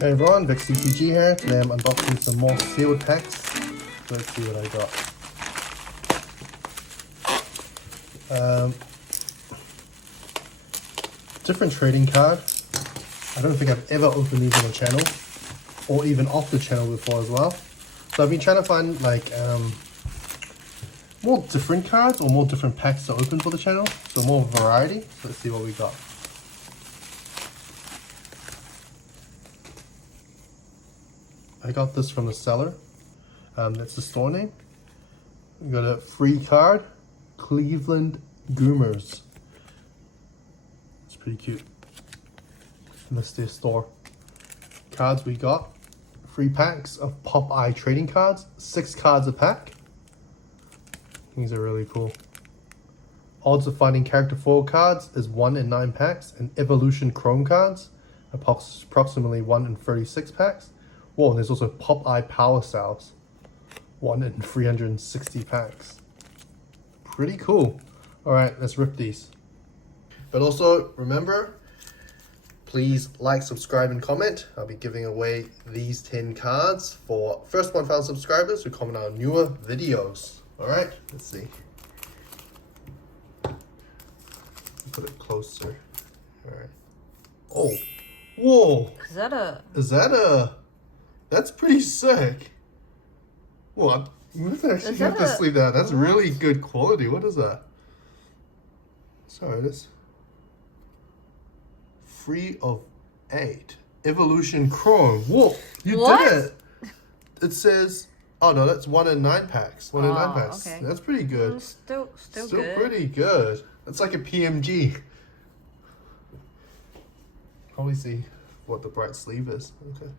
Hey everyone, Vic CTG here. Today I'm unboxing some more sealed packs. So let's see what I got. Different trading card. I don't think I've ever opened these on the channel, or even off the channel before as well. So I've been trying to find like more different cards or more different packs to open for the channel. So more variety. So let's see what we got. I got this from the seller. That's the store name. We got a free card, Cleveland Goomers. It's pretty cute. And that's their store. Cards we got. Free packs of Popeye trading cards. 6 cards a pack. These are really cool. Odds of finding character foil cards is 1 in 9 packs. And Evolution Chrome cards, approximately 1 in 36 packs. Whoa, and there's also Popeye Power Cells, 1 in 360 packs. Pretty cool. All right, let's rip these. But also, remember, please like, subscribe, and comment. I'll be giving away these 10 cards for first 1,000 subscribers who comment on newer videos. All right, let's see. Put it closer. All right. Oh, whoa. Is that a... That's pretty sick. Well, I'm going to actually have to sleeve that. That's really good quality. What is that? Sorry, this. Free of 8. Evolution Chrome. Whoa, you did it. It says, oh no, that's 1 in 9 packs. 1 in 9 packs. Okay. That's pretty good. Still good. Pretty good. That's like a PMG. Probably see what the bright sleeve is. Okay.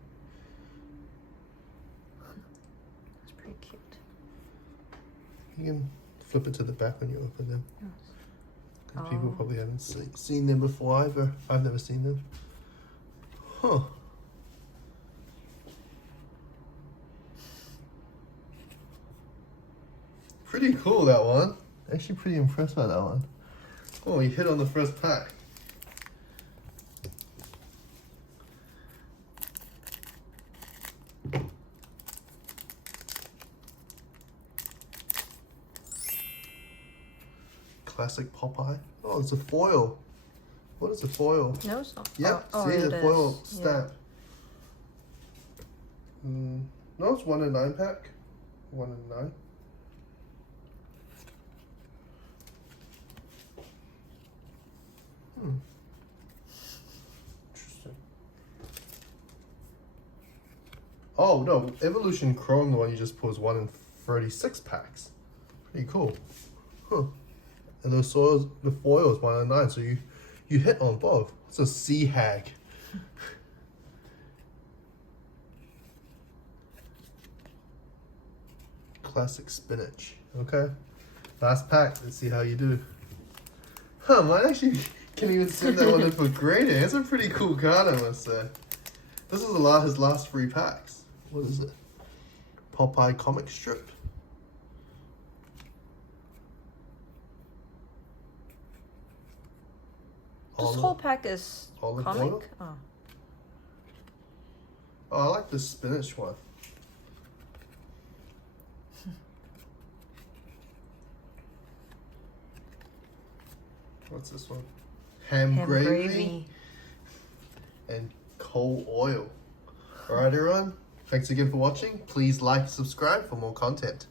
You can flip it to the back when you open them. Yes. People probably haven't seen them before either. I've never seen them. Huh. Pretty cool, that one. Actually pretty impressed by that one. Oh, you hit on the first pack. Classic Popeye. Oh, it's a foil. What is a foil? No, it's not. Yep, see the foil stamp. Yeah. No, it's 1 in 9 pack. 1 in 9. Interesting. Oh no, Evolution Chrome, the one you just pulled, is 1 in 36 packs. Pretty cool. Huh. And those soils, the foil is 1 in 9, so you hit on both. It's a sea hag. Classic spinach. Okay. Last pack. Let's see how you do. Huh, mine actually can't even send that one in for grading. It's a pretty cool card, I must say. This is his last 3 packs. What is it? Popeye comic strip. This whole pack is comic? Oh, I like the spinach one. What's this one? Ham gravy and coal oil. Alright everyone, thanks again for watching. Please like, subscribe for more content.